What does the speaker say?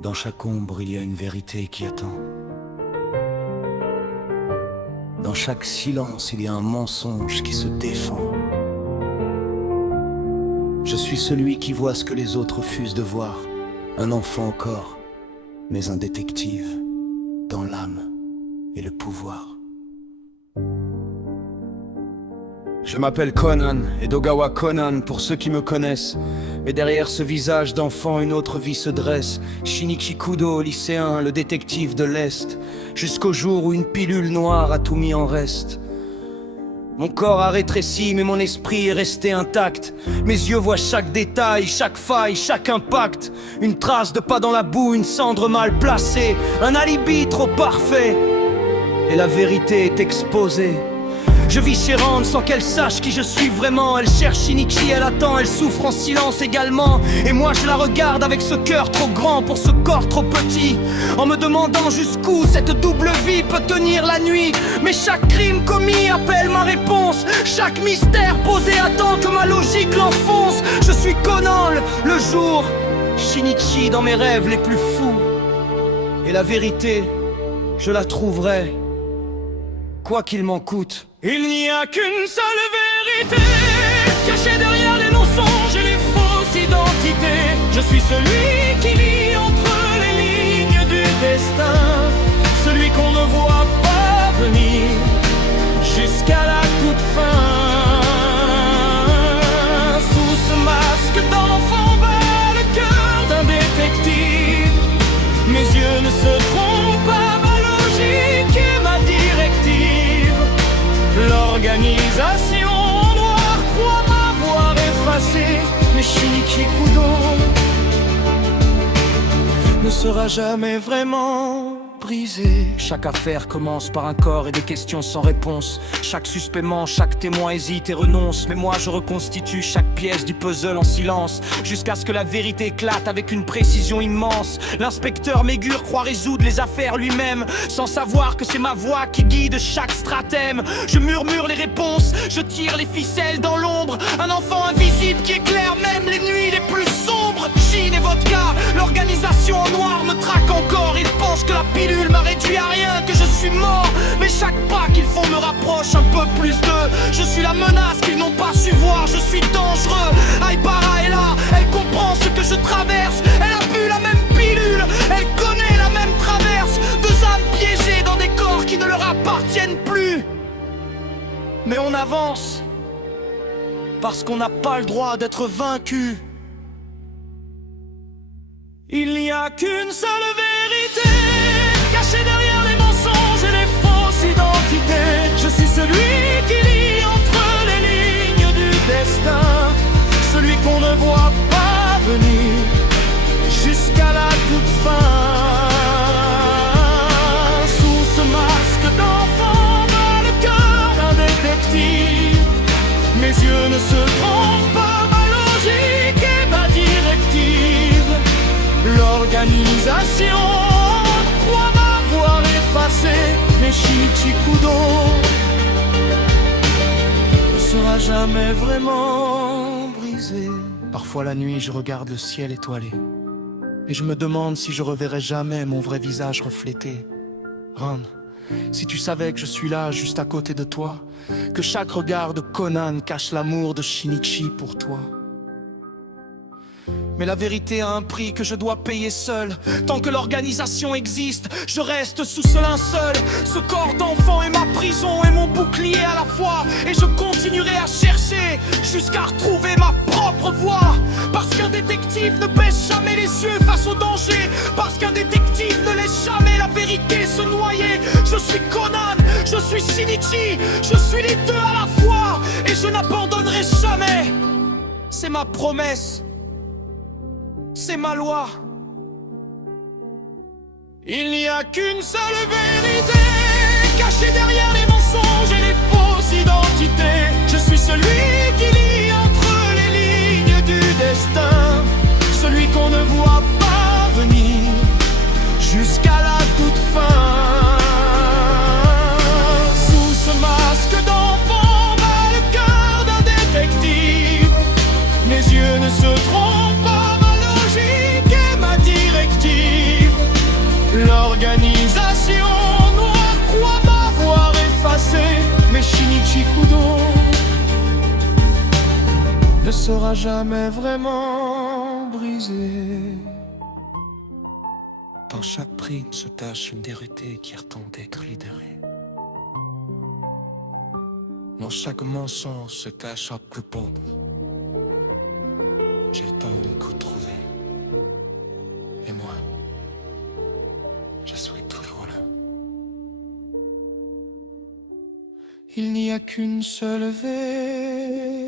Dans chaque ombre, il y a une vérité qui attend. Dans chaque silence, il y a un mensonge qui se défend. Je suis celui qui voit ce que les autres refusent de voir. Un enfant encore, mais un détective dans l'âme et le pouvoir. Je m'appelle Conan, Edogawa Conan pour ceux qui me connaissent. Mais derrière ce visage d'enfant, une autre vie se dresse. Shinichi Kudo, lycéen, le détective de l'Est. Jusqu'au jour où une pilule noire a tout mis en reste. Mon corps a rétréci, mais mon esprit est resté intact. Mes yeux voient chaque détail, chaque faille, chaque impact. Une trace de pas dans la boue, une cendre mal placée. Un alibi trop parfait. Et la vérité est exposée. Je vis chez Rand sans qu'elle sache qui je suis vraiment. Elle cherche Shinichi, elle attend, elle souffre en silence également. Et moi je la regarde avec ce cœur trop grand pour ce corps trop petit, en me demandant jusqu'où cette double vie peut tenir la nuit. Mais chaque crime commis appelle ma réponse. Chaque mystère posé attend que ma logique l'enfonce. Je suis Conan le jour, Shinichi dans mes rêves les plus fous. Et la vérité, je la trouverai, quoi qu'il m'en coûte. Il n'y a qu'une seule vérité, cachée derrière les mensonges et les fausses identités. Je suis celui qui lit entre les lignes du destin, celui qu'on ne voit pas venir jusqu'à la toute fin. Sous ce masque d'enfant bat le cœur d'un détective. Mes yeux ne se trompent pas, ma logique est ma directive. L'organisation en noir croit m'avoir effacé, mais Shinichi Kudo ne sera jamais vraiment brisé. Chaque affaire commence par un corps et des questions sans réponse. Chaque suspect ment, chaque témoin hésite et renonce. Mais moi je reconstitue chaque pièce du puzzle en silence, jusqu'à ce que la vérité éclate avec une précision immense. L'inspecteur Megure croit résoudre les affaires lui-même, sans savoir que c'est ma voix qui guide chaque stratème. Je murmure les réponses, je tire les ficelles dans l'ombre. Un enfant invisible qui éclaire même les nuits les plus sombres. Gin et vodka, l'organisation en noir me traque encore. Ils pensent que la pilule m'a réduit à rien, que je suis mort. Mais chaque pas qu'ils font me rapproche un peu plus d'eux. Je suis la menace qu'ils n'ont pas su voir, je suis dangereux. Aibara est là, elle comprend ce que je traverse. Elle a bu la même pilule, elle connaît la même traverse. Deux âmes piégées dans des corps qui ne leur appartiennent plus. Mais on avance, parce qu'on n'a pas le droit d'être vaincu. Il n'y a qu'une seule vérité, cachée derrière les mensonges et les fausses identités. Je suis celui qui lit entre les lignes du destin, celui qu'on ne voit pas venir jusqu'à la toute fin. Sous ce masque d'enfant bat le cœur d'un détective. Mes yeux ne se trompent pas, ma logique est ma directive. L'organisation croit m'avoir effacé, mais Shinichi Kudo ne sera jamais vraiment brisé. Parfois la nuit je regarde le ciel étoilé, et je me demande si je reverrai jamais mon vrai visage reflété. Ran, si tu savais que je suis là juste à côté de toi, que chaque regard de Conan cache l'amour de Shinichi pour toi. Mais la vérité a un prix que je dois payer seul. Tant que l'organisation existe, je reste sous ce linceul. Ce corps d'enfant est ma prison et mon bouclier à la fois. Et je continuerai à chercher jusqu'à retrouver ma propre voix. Parce qu'un détective ne baisse jamais les yeux face au danger. Parce qu'un détective ne laisse jamais la vérité se noyer. Je suis Conan, je suis Shinichi, je suis les deux à la fois. Et je n'abandonnerai jamais. C'est ma promesse, c'est ma loi. Il n'y a qu'une seule vérité, cachée derrière les mensonges et les fausses identités. Je suis celui qui lit entre les lignes du destin, celui qu'on ne voit pas venir jusqu'à la toute fin. Sous ce masque d'enfant bat le cœur d'un détective. Mes yeux ne se trompent pas, ma logique est ma directive. ne sera jamais vraiment brisé. Dans chaque prime se cache une déroutée qui attend d'être libérée. Dans chaque mensonge se cache un plus bon. J'ai peur de coup trouver. Et moi, je suis toujours là. Il n'y a qu'une seule vérité.